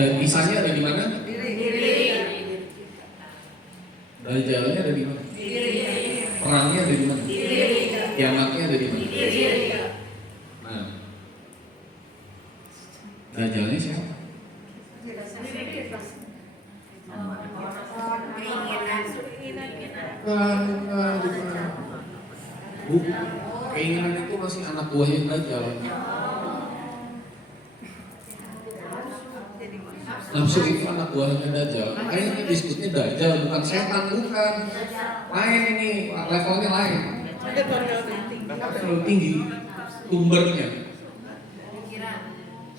Isanya ada di mana? Diri. Dajjalnya ada di mana? Diri. Perangnya ada di mana? Diri. Kiamatnya ada di mana? Diri. Nah, Dajjalnya siapa? Keinginan itu masih anak buahnya Dajjal. Nafsu itu anak buahnya Dajjal. Makanya disebutnya Dajjal, bukan setan, bukan. Lain ini, levelnya lain. Levelnya lebih tinggi.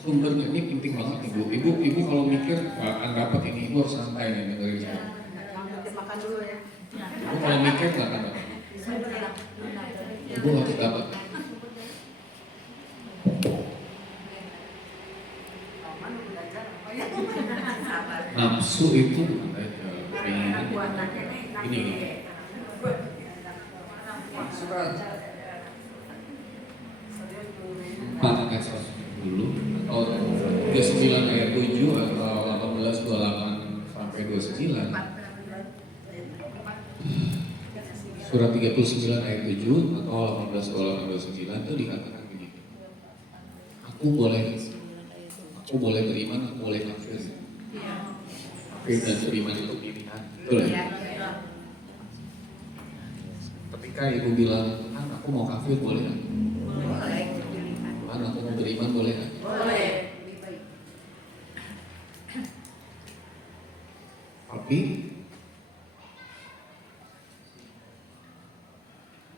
Sumbernya ini penting banget ibu. Ibu kalau mikir akan dapat ini, ibu harus santai nih dengerin saya. Ibu kalau mikir nggak akan dapat. Ibu harus dapat. Nafsu itu ini. Surat 4 ayat 110 atau 39 ayat 7 atau 18 28 sampai 29. Surat 39 ayat 7 atau 18 28 29 itu dikatakan begini. Aku boleh beriman, aku boleh kafir. Kafir dan beriman itu pilihan. Betul ya? Ketika ibu bilang, Tuhan aku mau kafir boleh nggak? Boleh. Tuhan aku mau beriman boleh nggak? Boleh. Tapi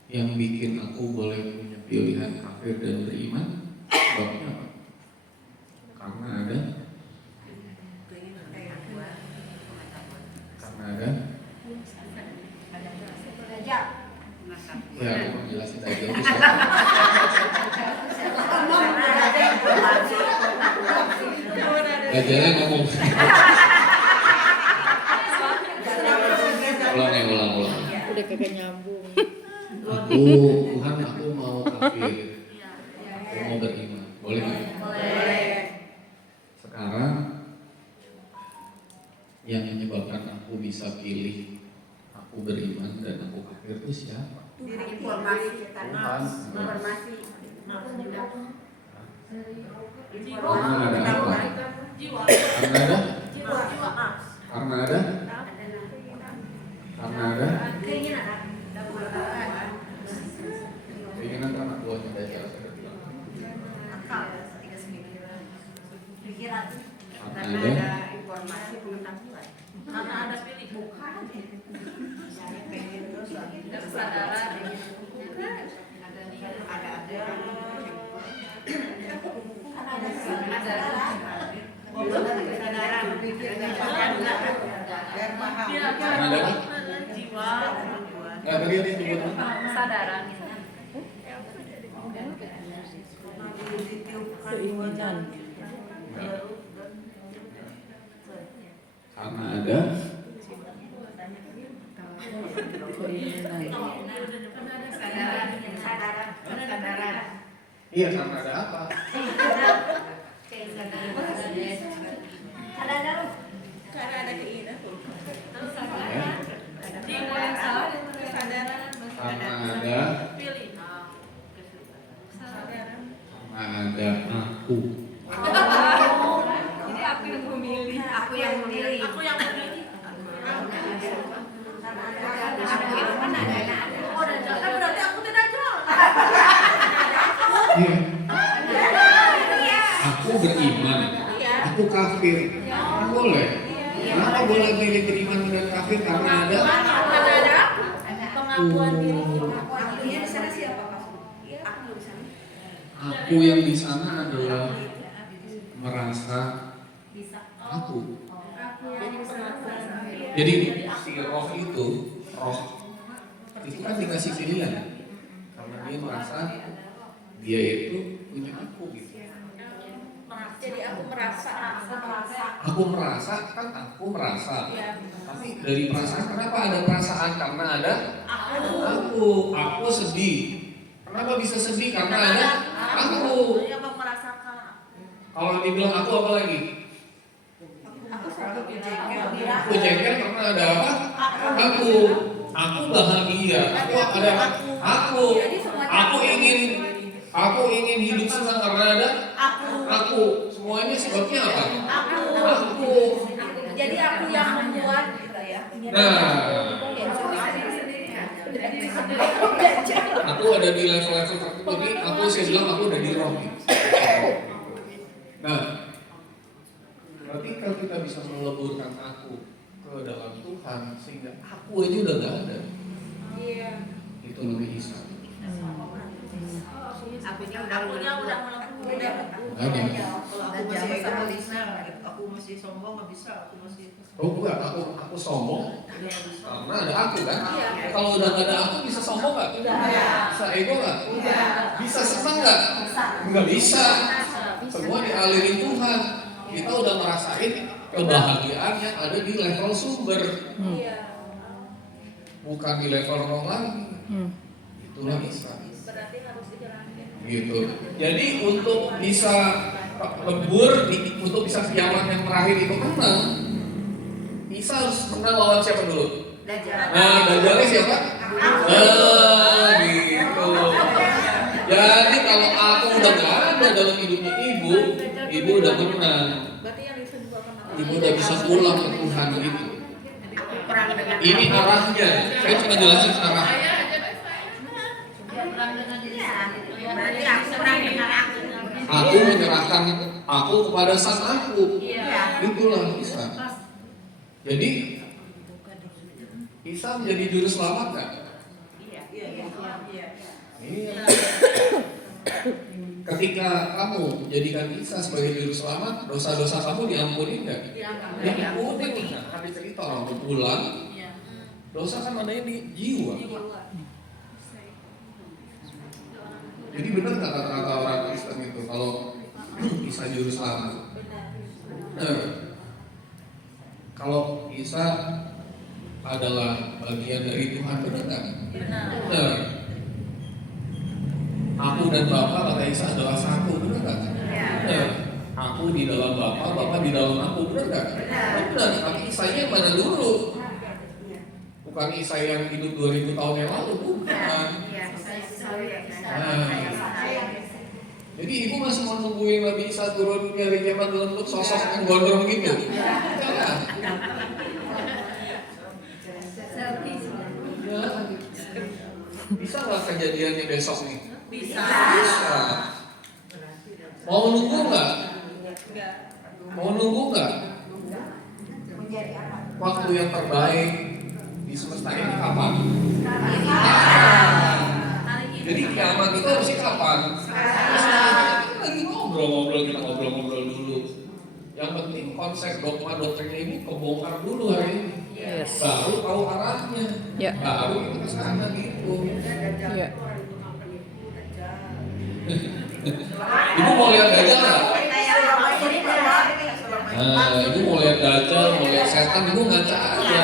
yang bikin aku boleh punya pilihan kafir dan beriman, sebabnya apa? Karena ada ya aku mau jelasin aja bisa. Dajjalnya ngomong. Ulang. Udah kagak nyambung. Tuhan aku mau kafir. Aku mau beriman. Boleh nggak? Boleh. Sekarang yang menyebabkan aku bisa pilih aku beriman dan aku kafir itu siapa? Informasi kita. Informasi. Karena ada apa? Jiwa. Karena ada keinginan anak buahnya Dajjal. Karena ada informasi pengetahuan. Karena ada pilih bukan. Kesadaran. Kesadaran. Keinginan. Karena ada Kesadaran. iya karena ada apa? Karena ada keinginan. Karena ada aku. Jadi aku yang memilih. Aku yang memilih. Berarti aku tidak jual. Iya. Aku beriman. Aku kafir. Kan boleh. Kenapa boleh milih beriman dan kafir? Karena ada Pengakuan diri. Akunya di sana siapa, Pak? Aku di sana. aku yang di sana adalah merasa aku. Jadi si roh itu kan dikasih pilihan karena dia merasa dia itu punya aku gitu. Jadi aku merasa. Aku merasa. Tapi dari perasaan kenapa ada perasaan? Karena ada aku sedih. Kenapa bisa sedih? Karena ada aku. Yang merasakan. Kalau dibilang aku apa lagi? Aku jengkel karena ada apa? Aku bahagia. Aku ingin hidup senang karena ada aku. Semuanya sebabnya apa? Aku. Jadi aku yang membuat Nah, aku ada di level-level tertentu. Jadi saya bilang aku udah di roh. Nah, berarti kalau kita bisa meleburkan aku ke dalam Tuhan sehingga aku aja udah gak ada. Iya. Itu namanya Isa. Apinya udah mulai. Ada. Aku masih ego nggak bisa, aku masih sombong nggak bisa, aku masih. Oh enggak, aku sombong Udah nggak bisa. karena ada aku kan. Iya. Kalau udah gak ada aku bisa sombong nggak? Bisa ego nggak? Bisa senang nggak? Nggak bisa. Semua dialirin Tuhan. Kita udah merasain kebahagiaan yang ada di level sumber, Iya. bukan di level roh lagi. Itulah Isa. Berarti harus dijalankan. Gitu. Jadi untuk bisa lebur, untuk bisa kiamat yang terakhir itu menang, Isa harus menang lawan siapa dulu? Nah, Dajjalnya siapa? Nah, gitu. Jadi kalau aku udah gak ada dalam hidupnya ibu udah menang. Berarti yang itu juga akan Ibu udah bisa pulang ke Tuhan gitu. perang dengan Ini arahnya. Saya cuma jelasin arah. berarti aku perang dengan aku. Aku menyerahkan aku kepada sang aku. Iya. Itulah Isa. Jadi Isa menjadi juru selamat kan? Iya. Iya. Ketika kamu jadikan Isa sebagai juru selamat, dosa-dosa kamu diampuni enggak? Diampuni. Nah, ada cerita orang berpulang, dosa kan adanya di jiwa. Jadi benar nggak kata-kata orang Kristen itu kalau Isa juru selamat? Benar. Kalau Isa adalah bagian dari Tuhan, benar nggak? Benar. Aku dan Bapa, kata Isa, adalah satu, benar nggak? Benar. Aku di dalam Bapa, Bapa di dalam aku, benar nggak? Benar. Tapi Isanya yang mana dulu? Bukan Isa yang hidup 2000 tahun yang lalu, bukan. Jadi ibu masih mau nungguin Nabi Isa turun dari zaman dalam bentuk sosok yang gondrong gitu? Jangan. Bisa nggak kejadiannya besok nih? Bisa. Mau nunggu nggak? Waktu yang terbaik di semesta ini kapan? Jadi kiamat itu harusnya kapan? Lagi ngobrol dulu. Yang penting konsep dogma doktrinnya ini kebongkar dulu hari ini. Yes. Baru tahu arahnya. Ya. Baru kita kesana gitu. Ya. Ibu mau lihat Dajjal nggak? Nah, ibu mau lihat Dajjal, mau lihat setan, ibu ngaca aja.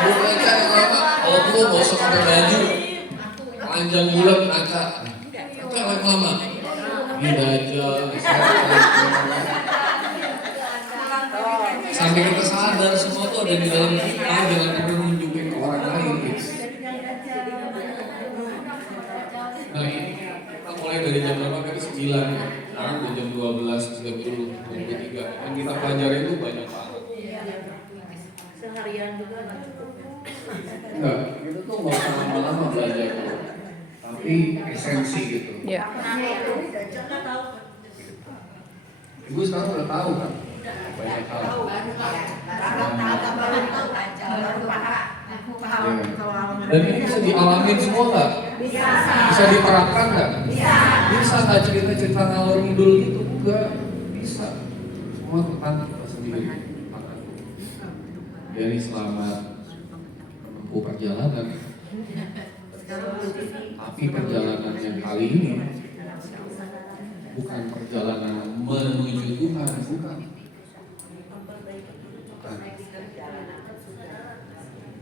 Ibu ngaca lama, kalau perlu nggak usah pakai baju, panjang bulan ngaca lama. Ini Dajjal, sampai kita sadar semua tuh ada di dalam kita, jangan pernah nunjukin ke orang lain. Nah ini kita mulai dari jam berapa? Dari 9 ya. Sekarang udah jam 12.30, 23. Yang kita pelajari itu banyak banget. Seharian juga nggak cukup. Enggak, kita tuh nggak usah lama-lama belajar. Tapi esensi gitu. Ya. Ibu sekarang udah tahu kan? Banyak hal. Dan ini bisa dialamin semua nggak? Bisa diterapkan nggak? Bisa nggak cerita-cerita ngalor ngidul gitu? Enggak, bisa. Semua tentang kita sendiri. Jadi selamat menempuh perjalanan. Tapi perjalanan yang kali ini bukan perjalanan menuju Tuhan, bukan.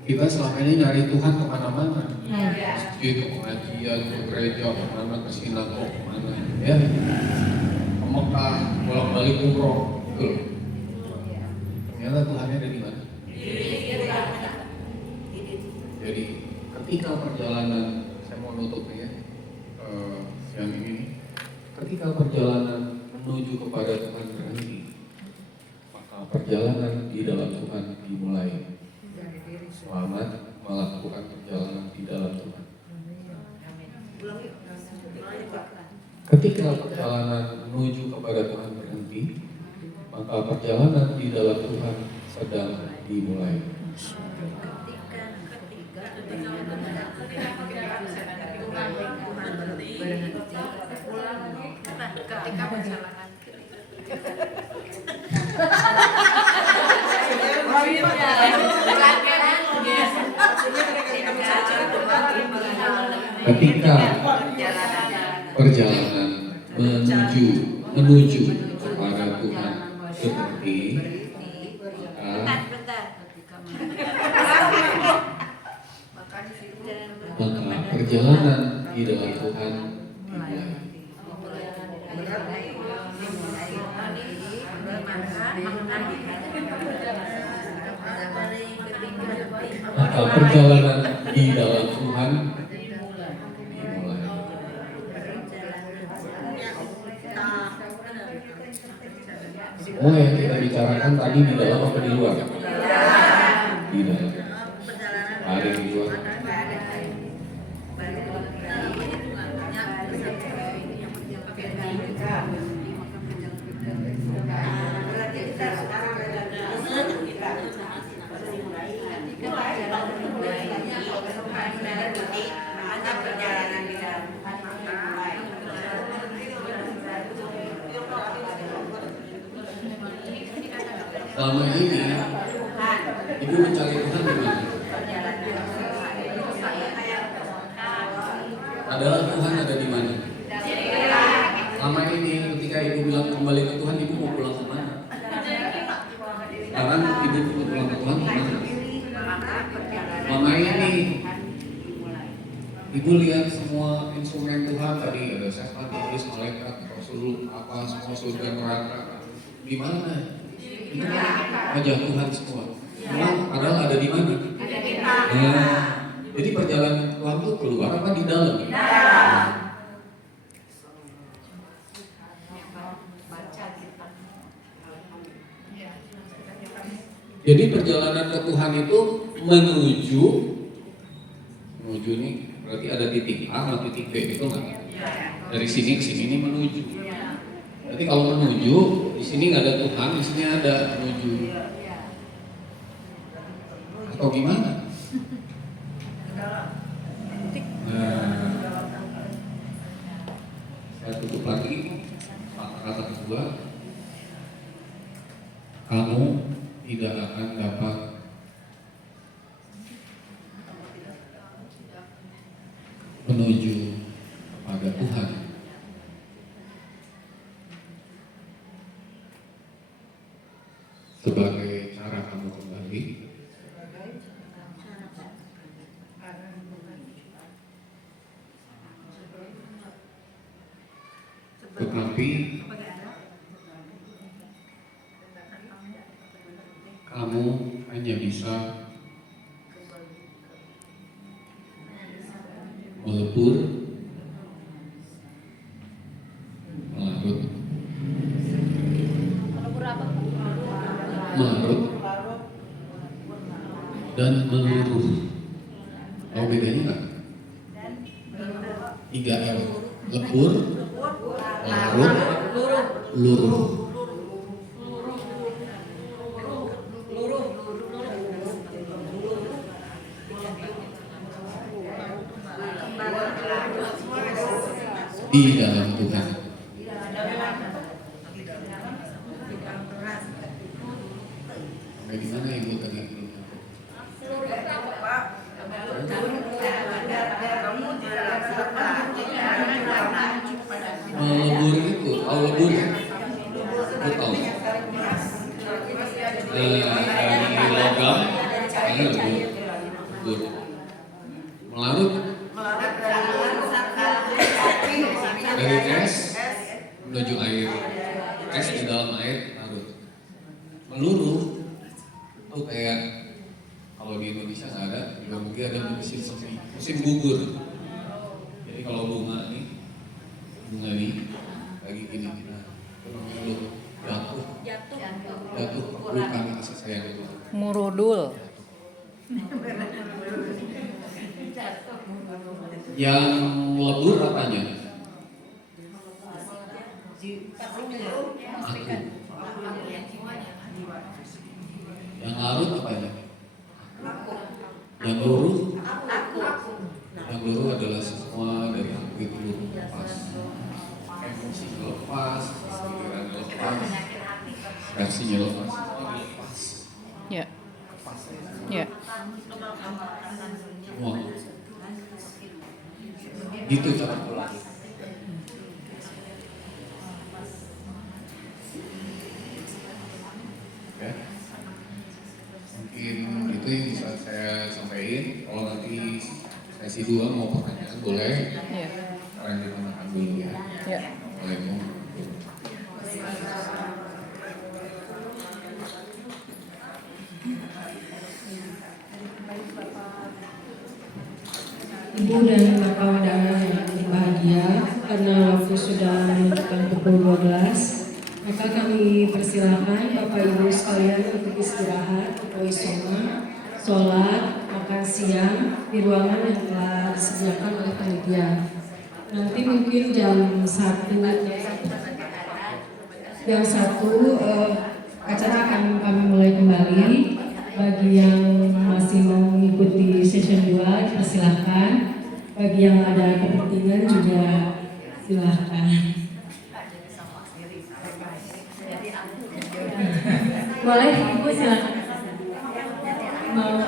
Kita selama ini nyari Tuhan kemana-mana. masjid, ke pengajian, ke gereja, kemana, ke sinagog, kemana, ya, ke Mekah, bolak-balik umroh, betul. Ternyata Tuhannya ada di mana? Jadi ketika perjalanan, saya mau nutup ya, yang ini, ketika perjalanan menuju kepada Tuhan berhenti, maka perjalanan di dalam Tuhan dimulai. Selamat melakukan perjalanan di dalam Tuhan. Ketika perjalanan menuju kepada Tuhan berhenti, maka perjalanan di dalam Tuhan sedang dimulai. Ketika perjalanan menuju kepada Tuhan berhenti, maka perjalanan di dalam Tuhan dimulai. Maka perjalanan di dalam Tuhan dimulai. Semua yang kita bicarakan tadi di dalam apa di luar? Di dalam. Ada yang di luar. Selama ini ibu mencari Tuhan di mana? Adalah Tuhan ada di mana? Selama ini ketika ibu bilang kembali ke Tuhan, ibu mau pulang kemana? Sekarang ibu mau pulang ke Tuhan kemana? Selama ini ibu lihat semua instrumen Tuhan tadi, ada setan, iblis, malaikat, rasul, apa semua surga neraka. Di mana? Wajah Tuhan semua. Padahal ada di mana? Nah, jadi perjalanan Tuhan itu keluar apa di dalam? Jadi perjalanan ke Tuhan itu menuju ini berarti ada titik A atau titik B itu nggak? Dari sini ke sini ini menuju. Berarti kalau menuju di sini nggak ada Tuhan, di sini ada menuju. Atau gimana? Nah, saya tutup lagi kata kedua, kamu tidak akan dapat menuju kepada Tuhan sebagai cara kamu kembali, tetapi kamu hanya bisa melebur, melarut, dan meluruh. Tahu bedanya nggak? 3L, lebur, larut, luruh. Di dalam Tuhan. Bagaimana ibu tadi? Melebur itu, tahu lebur? Aku tahu. Dari logam, ini lebur. Melarut? Dari es menuju air, es di dalam air larut. Meluluh itu kayak kalau di Indonesia nggak ada, juga mungkin ada musim semi, musim gugur. Jadi kalau bunga nih lagi gini, nah, itu namanya jatuh, bukan kasih sayang itu. Murudul. Yang lebur apanya? Aku. Yang larut apanya? Yang luruh? Yang luruh adalah semua dari aku itu lepas. Emosi lepas, pikiran lepas, reaksinya lepas, lepas. Ya. Ya. Semua. Gitu cara pulang. Ya. Mungkin itu yang bisa saya sampaikan. Kalau nanti sesi 2 mau pertanyaan boleh. Ya. Sekarang kita makan dulu ya. Ya. Assalamualaikum. Ibu dan Bapak Wadana yang berbahagia, karena waktu sudah menunjukkan pukul 12, maka kami persilahkan Bapak Ibu sekalian untuk istirahat atau isoma, sholat, makan siang di ruangan yang telah disediakan oleh panitia. Nanti mungkin jam 1 acara akan kami mulai kembali. Bagi yang masih mau mengikuti session 2 persilahkan. Bagi yang ada kepentingan juga silahkan. Boleh Ibu silahkan. Mau